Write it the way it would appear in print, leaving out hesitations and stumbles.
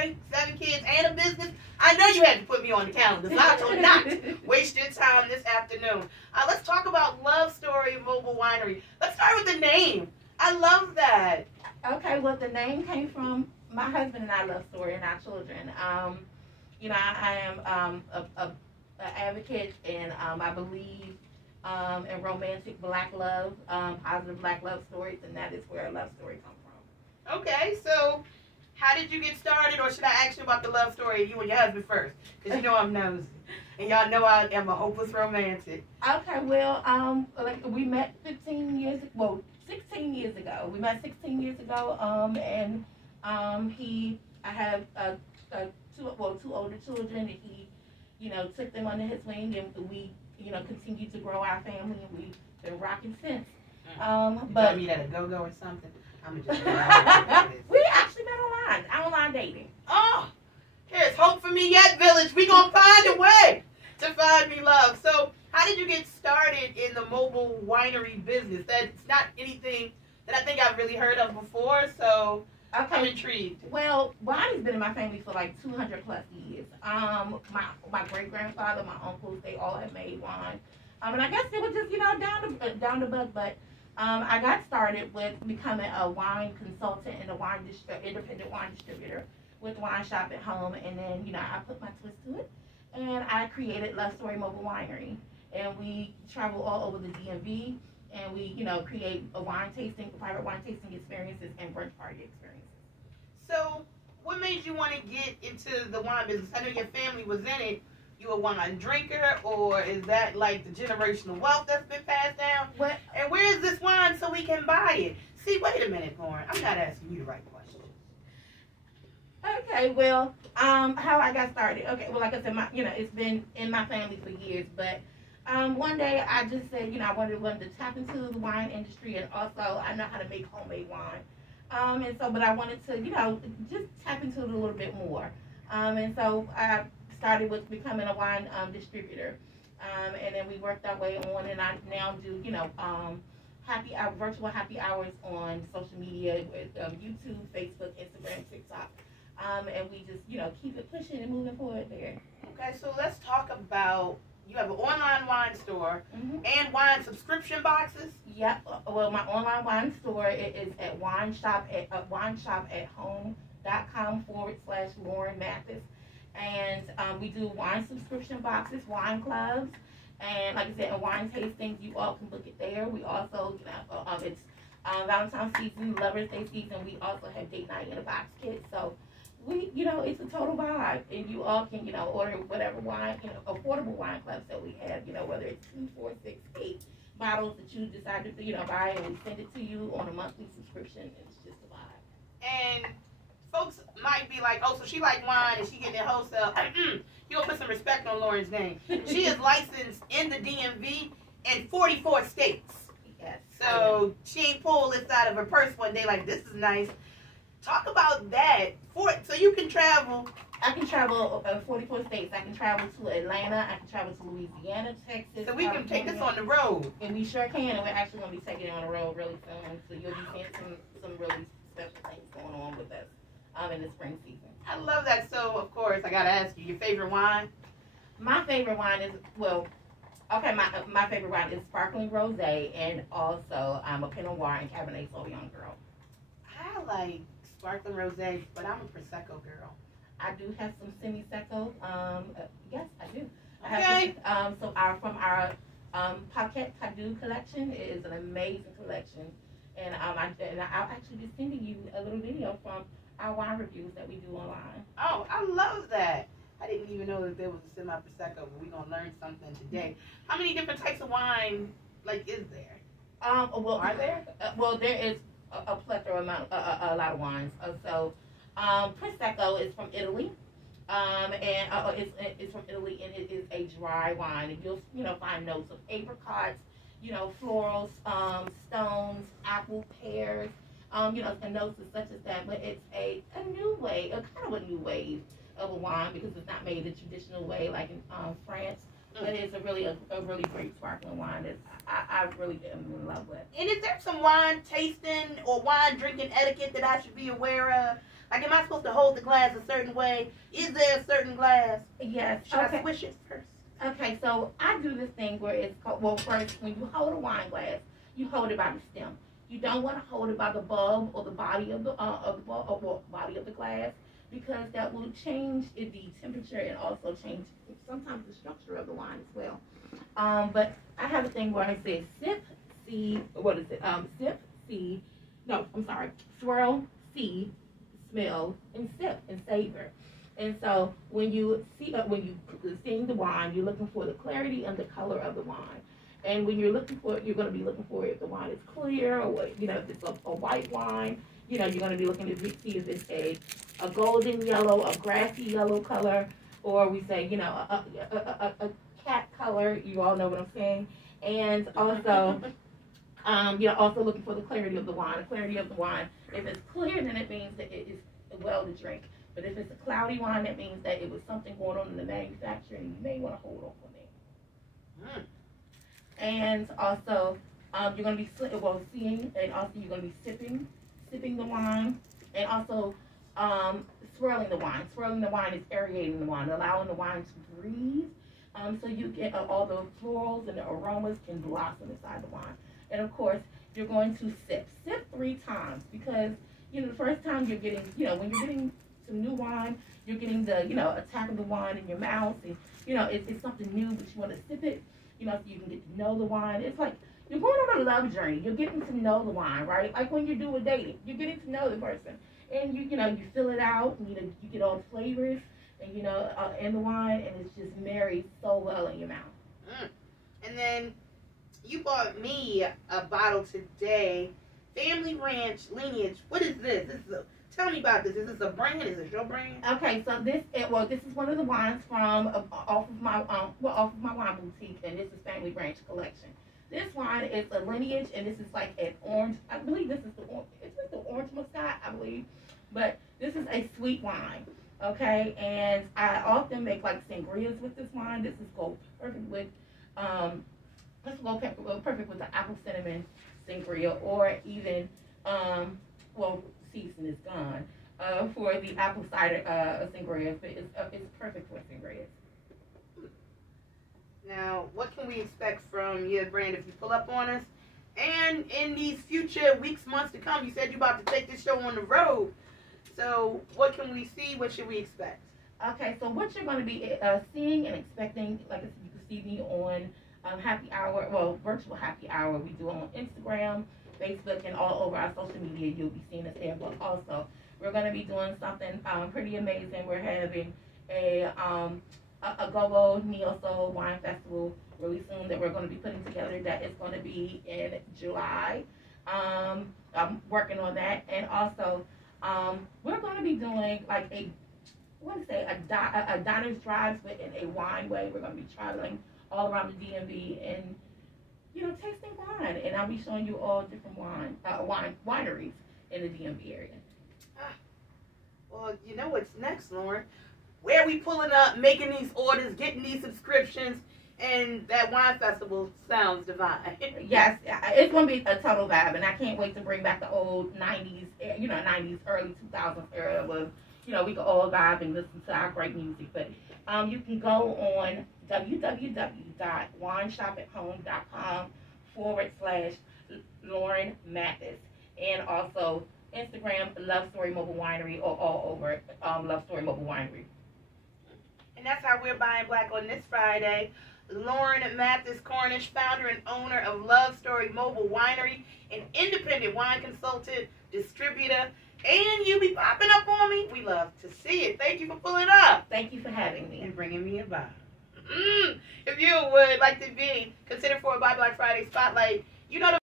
married, 7 kids, and a business, I know you had to put me on the calendar. So I told not waste your time this afternoon. Let's talk about Love Story Mobile Winery. Let's start with the name. I love that. Okay, well, the name came from my husband and I love story and our children. I am an advocate, and I believe in romantic black love, positive black love stories, and that is where a love story comes from. Okay, so how did you get started, or should I ask you about the love story of you and your husband first? Because you know I'm nosy, and y'all know I am a hopeless romantic. Okay, well, we met 16 years ago. We met 16 years ago, and I have two older children, and he, took them under his wing, and we, continued to grow our family, and we've been rocking since. But you meet at a go-go or something? I'm just we actually met online dating. Oh, there's hope for me yet, Village. We gonna find a way to find me love. So, how did you get started in the mobile winery business? That's not anything that I think I've really heard of before, so okay. I'm intrigued. Well, wine has been in my family for like 200 plus years. My great grandfather, my uncles, they all have made wine. And I guess it was just down the bug, but I got started with becoming a wine consultant and independent wine distributor with Wine Shop at Home, and then I put my twist to it, and I created Love Story Mobile Winery, and we travel all over the DMV, and we create private wine tasting experiences and brunch party experiences. So, what made you want to get into the wine business? I know your family was in it. You a wine drinker, or is that like the generational wealth that's been passed down? What? And where is this wine so we can buy it? See, wait a minute, Lauren. I'm not asking you the right question. Okay, well, how I got started. Okay, well, like I said, it's been in my family for years, but one day I just said, I wanted to tap into the wine industry, and also I know how to make homemade wine. But I wanted to, just tap into it a little bit more. And so I started with becoming a wine distributor. And then we worked our way on, and I now do, virtual happy hours on social media with YouTube, Facebook, Instagram, TikTok. And we just, keep it pushing and moving forward there. Okay, so let's talk about, you have an online wine store and wine subscription boxes? Yep. Well, my online wine store is at wineshop@home.com/Lauren Mathis. And we do wine subscription boxes, wine clubs, and like I said, wine tastings. You all can book it there. We also, it's Valentine's season, Lover's Day season. We also have date night in a box kit. So we, it's a total vibe, and you all can, order whatever wine, affordable wine clubs that we have. Whether it's 2, 4, 6, 8 bottles that you decide to, buy, and we send it to you on a monthly subscription. It's just a vibe. And folks might be like, oh, so she like wine and she getting it wholesale. You gonna put some respect on Lauren's name. She is licensed in the DMV in 44 states. Yes. So she ain't pulled this out of her purse one day like, this is nice. Talk about that. So you can travel. I can travel 44 states. I can travel to Atlanta. I can travel to Louisiana, Texas. So we can take this on the road. And we sure can. And we're actually going to be taking it on the road really soon. So you'll be seeing some really special things going on with us in the spring season. I love that. So, of course, I got to ask you, your favorite wine? My favorite wine is, my favorite wine is sparkling rosé, and also I'm a Pinot Noir and Cabernet Sauvignon girl. I like sparkling rosé, but I'm a Prosecco girl. I do have some semi-secco. Yes, I do. Okay. From our Paquette Cadu collection. It is an amazing collection, and I'll actually be sending you a little video from our wine reviews that we do online. Oh, I love that. I didn't even know that there was a semi-Prosecco, but we're going to learn something today. How many different types of wine, is there? Are there? There is a plethora amount, a lot of wines. Prosecco is from Italy. It's from Italy, and it is a dry wine. And you'll find notes of apricots, florals, stones, apple, pears, and notes such as that. But it's a new way, kind of a new wave of a wine, because it's not made the traditional way like in France, But it's a really great sparkling wine that I really am in love with. And is there some wine tasting or wine drinking etiquette that I should be aware of? Like, am I supposed to hold the glass a certain way? Is there a certain glass? Yes. Should I swish it first? Okay, so I do this thing where it's called, well, first, when you hold a wine glass, you hold it by the stem. You don't want to hold it by the bulb or the body of the body of the glass, because that will change the temperature and also change sometimes the structure of the wine as well. But I have a thing where I say sip, see, what is it? Sip, see, no, I'm sorry, swirl, see, smell, and sip and savor. And so when you see seeing the wine, you're looking for the clarity and the color of the wine. And when you're looking for it, you're going to be looking for if the wine is clear, or what, if it's a white wine. You're going to be looking to see if it's a golden yellow, a grassy yellow color, or we say a cat color. You all know what I'm saying. And also you're also looking for the clarity of the wine. The clarity of the wine. If it's clear, then it means that it is well to drink. But if it's a cloudy wine, that means that it was something going on in the manufacturing, and you may want to hold off on it. And also, you're going to be seeing, and also you're going to be sipping the wine, and also swirling the wine. Swirling the wine is aerating the wine, allowing the wine to breathe, so you get all the florals and the aromas can blossom inside the wine. And of course, you're going to sip 3 times, because the first time you're getting, when you're getting some new wine, you're getting the attack of the wine in your mouth, and it's something new, but you want to sip it, so you can get to know the wine. It's like you're going on a love journey. You're getting to know the wine, right? Like when you do a dating, you're getting to know the person, and you fill it out, and you get all the flavors, and in the wine, and it's just married so well in your mouth. And then you bought me a bottle today, Family Ranch Lineage. What is this? Tell me about this. Is this a brand? Is it your brand? Okay, so this is one of the wines from off of my wine boutique, and this is Family Ranch Collection. This wine is a Lineage, and this is like an orange. I believe this is the orange muscat, I believe, but this is a sweet wine. Okay, and I often make like sangrias with this wine. This is go perfect with perfect with the apple cinnamon sangria, or even season is gone for the apple cider sangria, but it's perfect for sangrias. Now, what can we expect from your brand if you pull up on us? And in these future weeks, months to come, you said you're about to take this show on the road. So what can we see? What should we expect? Okay, so what you're going to be seeing and expecting, like I said, you can see me on Happy Hour, virtual Happy Hour. We do it on Instagram, Facebook, and all over our social media. You'll be seeing us there. But also, we're going to be doing something pretty amazing. We're having a Go-Go Neo Soul Wine Festival really soon that we're going to be putting together. That is going to be in July. I'm working on that. And also, we're going to be doing like a diner's drives, but in a wine way. We're going to be traveling all around the DMV and tasting wine, and I'll be showing you all different wineries in the DMV area. Well, you know what's next, Lauren? Where are we pulling up, making these orders, getting these subscriptions, and that wine festival sounds divine. Yes, it's going to be a total vibe, and I can't wait to bring back the old 90s, 90s, early 2000s era where, we could all vibe and listen to our great music. But you can go on www.wineshopathome.com/Lauren Mathis, and also Instagram, Love Story Mobile Winery, or all over Love Story Mobile Winery. And that's how we're buying black on this Friday. Lauren Mathis Cornish, founder and owner of Love Story Mobile Winery, an independent wine consultant, distributor, and you be popping up on me. We love to see it. Thank you for pulling up. Thank you for having me. And bringing me a vibe. If you would like to be considered for a Buy Black Friday Spotlight, you know the